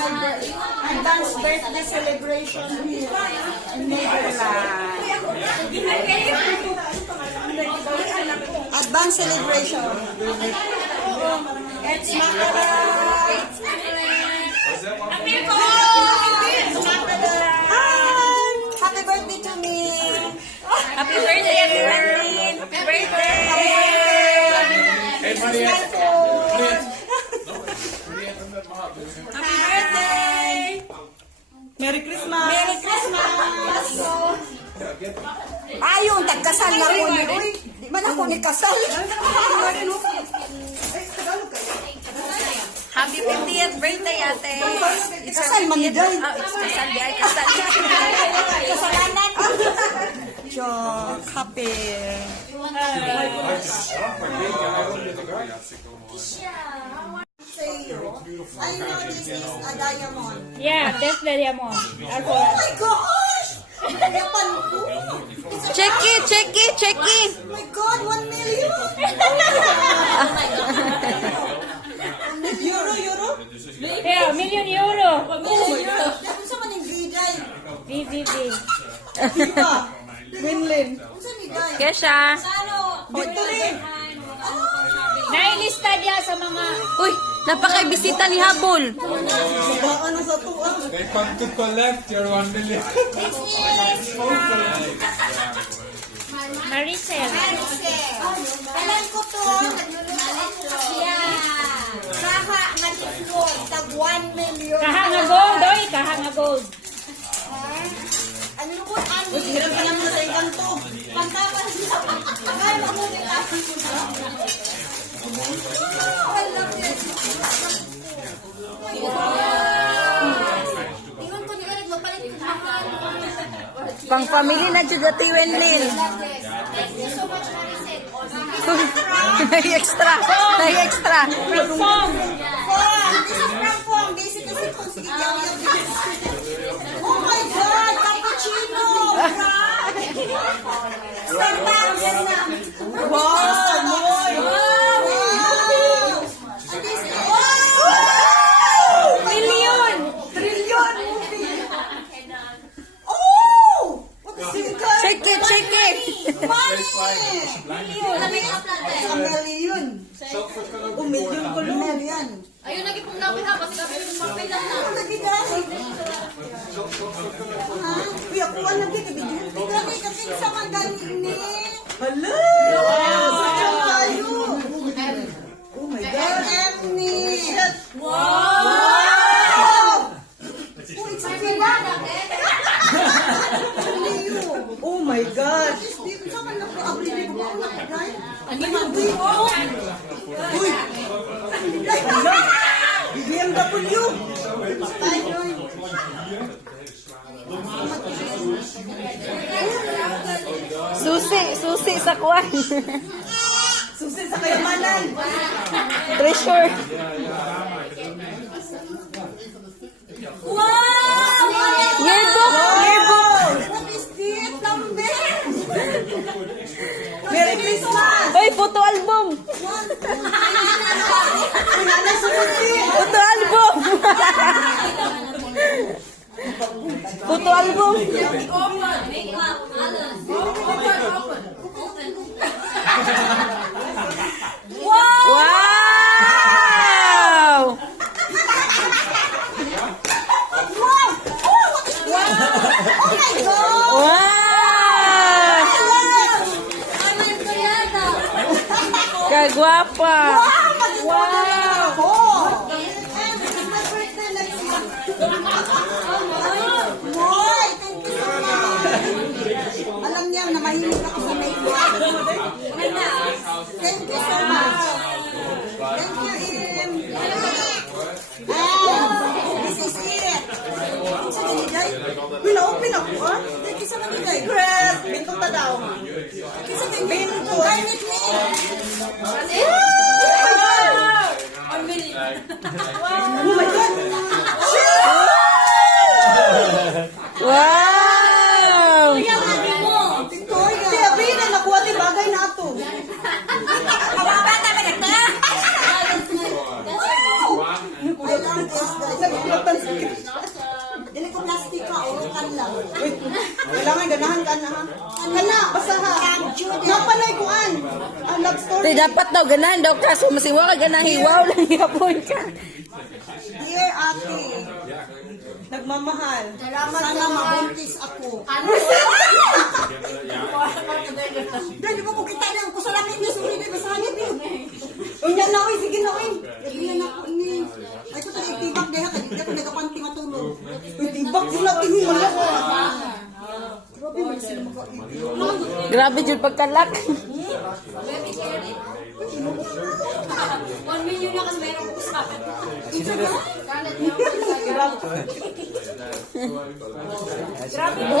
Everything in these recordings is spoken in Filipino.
advance birthday celebration here in Netherlands. Advance celebration. It's Macaray. Hi! Happy birthday to me. Happy birthday, everyone! Happy birthday! Hey, Maria. Happy birthday! Merry Christmas! Merry Christmas! Ayun, tagkasal na ko ni. Uy, di man ako ni kasal. Happy 50th birthday, ate! Kasal man ni Day. It's kasal, di ay kasal. Kasalanan. Joke, happy. I know this is a diamond. Yeah, that's the diamond. Oh my gosh! Yapan ko. Check it, check it, check it! Oh my God, 1 million! Euro? Yeah, million euro. Kung sa maning giday? VVV. Diba? Winlin. Kung sa giday? Kesha! Victory! Nailista niya sa mga... Uy, napaka-bisita ni Habol! Babaan na sa tuwa. They come to collect your 1 million. This is Maricel. Alam ko to. Yeah. Kaha nga tiflon. Tag 1 million. Kahanga gold, oy. Kahanga gold. Ano po? Hirap ka naman sa ikan to. Pagkakas niya. Ay, mabuti ka. I love it. Tingnan ko ni Erik, mapalit ko mahal. Pang family na dyan dati Wenlin. Thank you so much, Maricel. Extra! Extra! From Fong. This is from Fong. This is the Fong. Sige, oh my God! Cappuccino! Starbucks! Wow! Million. Trillion movie! Oh! Check it, check it! Money! Sa million. Million ko lang. Million. Ayun, lagi pong lapit ha, kasi kami yung mapay lang na. Ano lagi dahil? Ha? Uy, ako wala lagi. Grabe, kasi sa magaling ni. Hala! Sa kayo! Oh my God! Emmy! Wow! Oh, it's a pirata, oh my God! Dito sa man ako, abli mo ako na. Ano yung dito? Uy! Hala! BMW! Susi sa kwan. Susi sa kayamanan! Treasure. Wow! Yearbook! Yearbook! What is this? Lamber! Merry Christmas! Uy, photo album! Pinanay sa puti! Photo album! Photo album! Wow! Wow! Wow! Oh, what is this? Oh my God! Wow! Kagwapa! Wow! Wow! And this is my birthday next year. Boy, thank you so much. Alam niya na mahilig ako sa makeup. Thank you so much. Thank you, Im. And this is it. Sa kanilay. Pina-open ako, ha? Thank you sa kanilay. Chris, binto ta daw. Kisa kay binto. Garnet me. Oh my God! Wow! Victoria! Kaya Bina, nakuha ti bagay na ito. I love this guys. Dili ko plastic ka, urukan lang. Wait, kailangan ganahan ka na ha. Kana, basta ha. Napalay ko an. Ang love story. Tay dapat daw ganahan daw kaso masiwa ka ganang hiwaw lang yapon ka. Dear ate, nagmamahal. Sana mabuntis ako. Dali ko kita lang ko sa langit ni suri ni basahit ni. Unya na oy, sige na oy. Sige na ako ini. Ay ko tayo tibak deha kay ko nagapanti matulog. Tibak sila tingin mo lang. Grabe mo sila maka. Grabe jud pagkalak. 1 million na kasi meron ko sa akin. Grabe mo.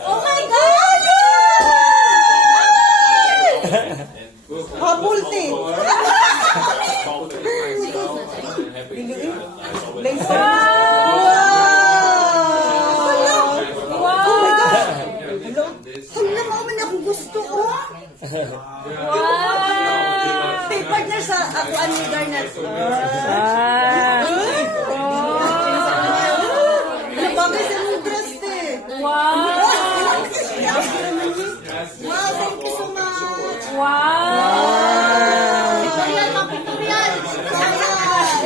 Oh my God! Habulti. Laser. Wow! Oh my God! Hello? Hala, mauman akong gusto ko. Hey, partner sa ako ni Garnet. Ano bagay sa mong dress eh? Wow! Wow, thank you so much. Wow! Pictorial, pictorial. Pictorial.